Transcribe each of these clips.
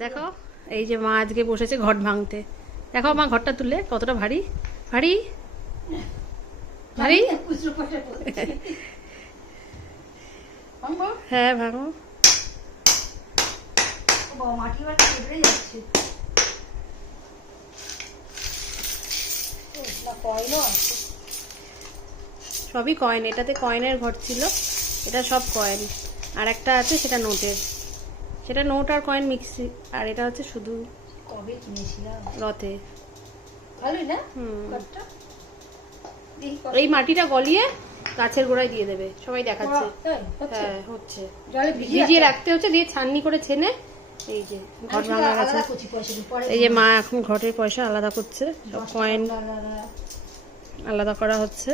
দেখো, এই যে মা আজকে বসেছে ঘট ভাঙতে। দেখো মা ঘরটা তুলে, কতটা ভারী। ভারী? ভারী? হ্যাঁ ভাঙো। সবই কয়েন এটাতে কয়েনের ঘর ছিল, এটা সব কয়েন আর একটা আছে, সেটা নোটের সেটা নোট আর কয়েন মিক্সি আর এটা হচ্ছে শুধু কবে কিনেছিলাম? রথে। ভালোই না? হুম। এই মাটিটা গলিয়ে গাছের গোড়ায় দিয়ে দেবে। সবাই দেখাচ্ছে। হ্যাঁ হচ্ছে। ভিজিয়ে রাখতে? হচ্ছে দিয়ে ছাননি করে ছেনে এই যে ভাঙা গেছে। পরে এই যে মা এখন ঘরের পয়সা আলাদা করছে সব কয়েন আলাদা, করা হচ্ছে।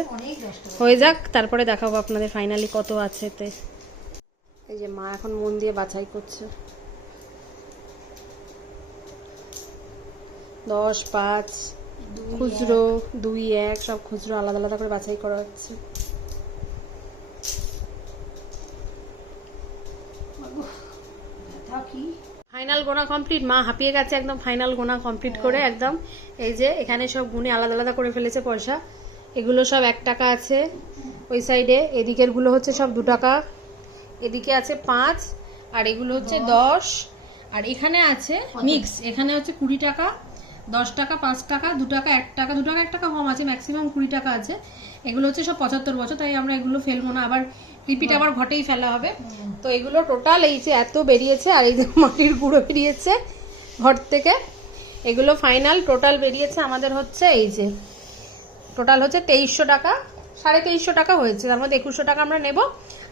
হয়ে যাক তারপরে দেখাবো আপনাদের ফাইনালি কত আছে এতে এই যে মা এখন মন দিয়ে বাছাই করছে। দশ পাঁচ খুচরো দুই এক সব খুচরো আলাদা আলাদা করে বাছাই করা হচ্ছে। ফাইনাল গোনা কমপ্লিট মা হাঁপিয়ে গেছে একদম ফাইনাল গোনা কমপ্লিট করে একদম। এই যে এখানে সব গুণে আলাদা আলাদা করে ফেলেছে পয়সা। এগুলো সব এক টাকা আছে। ওই সাইডে এদিকেরগুলো হচ্ছে সব দু টাকা। এদিকে আছে পাঁচ আর এগুলো হচ্ছে দশ। আর এখানে আছে মিক্স এখানে হচ্ছে কুড়ি টাকা দশ টাকা পাঁচ টাকা দু টাকা এক টাকা দু টাকা এক টাকা কম আছে ম্যাক্সিমাম কুড়ি টাকা আছে। এগুলো হচ্ছে সব পঁচাত্তর বছর তাই আমরা এগুলো ফেলব না আবার রিপিট আবার ঘটেই ফেলা হবে। তো এগুলো টোটাল এই যে এত বেরিয়েছে আর এই যে মাটির গুঁড়ো বেরিয়েছে ঘর থেকে এগুলো ফাইনাল টোটাল বেরিয়েছে আমাদের হচ্ছে এই যে টোটাল হচ্ছে তেইশশো টাকা। সাড়ে তেইশশো টাকা হয়েছে। তার মধ্যে একুশশো টাকা আমরা নেব।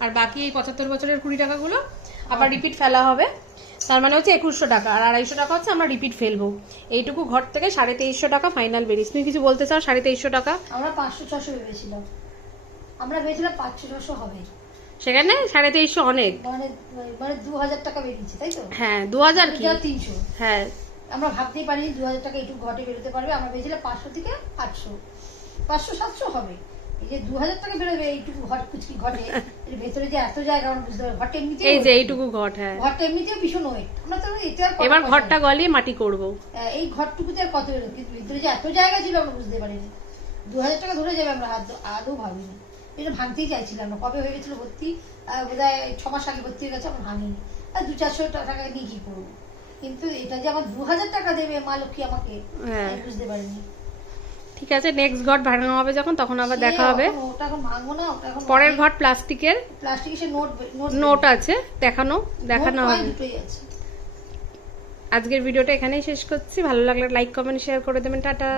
আর বাকি এই পঁচাত্তর বছরের কুড়ি টাকাগুলো আবার রিপিট ফেলা হবে। তার মানে হচ্ছে একুশশো টাকা। আর আড়াইশো টাকা হচ্ছে আমরা রিপিট ফেলব। এইটুকু ঘর থেকে সাড়ে তেইশশো টাকা ফাইনাল বেরিয়েছে। তুমি কিছু বলতে চাও? সাড়ে তেইশশো টাকা? আমরা পাঁচশো ছশো ভেবেছিলাম। আমরা ভেবেছিলাম পাঁচশো ছশো হবে। সেখানে সাড়ে তেইশশো অনেক। মানে মানে দু হাজার টাকা বেরিয়েছে তাই তো? হ্যাঁ দু হাজার কি? তিনশো। হ্যাঁ। আমরা ভাবতেই পারিনি দু হাজার টাকা এইটুকু ঘটে বেরোতে পারবে। আমরা ভেবেছিলাম পাঁচশো থেকে আটশো। পাঁচশো সাতশো হবে। এই এই হ্যাঁ। এবার ঘরটা। মাটি করব। এই ঘরটুকুতে আর কত কিন্তু ভিতরে যে এত জায়গা ছিল আমরা বুঝতে পারিনি। দু হাজার টাকা ধরে যাবে আমরা আদৌ- ভাবিনি। এটা ভাঙতেই চাইছিলাম না। কবে হয়ে গেছিল ভর্তি? আহ, বোধহয় ছ মাস আগে ভর্তি হয়ে গেছে আমরা ভাঙিনি। আর দু চারশো টাকা নিয়ে কি করব? কিন্তু এটা যে আমার দু হাজার টাকা দেবে মা লক্ষ্মী আমাকে হ্যাঁ। বুঝতে পারিনি। ঠিক আছে নেক্সট ঘর ভাঙা হবে যখন তখন আবার দেখা হবে। পরের ঘর প্লাস্টিকের। নোট আছে দেখানো দেখানো হবে। আজকের ভিডিওটা এখানেই শেষ করছি। ভালো লাগলে লাইক কমেন্ট শেয়ার করে দেবেন। টাটা।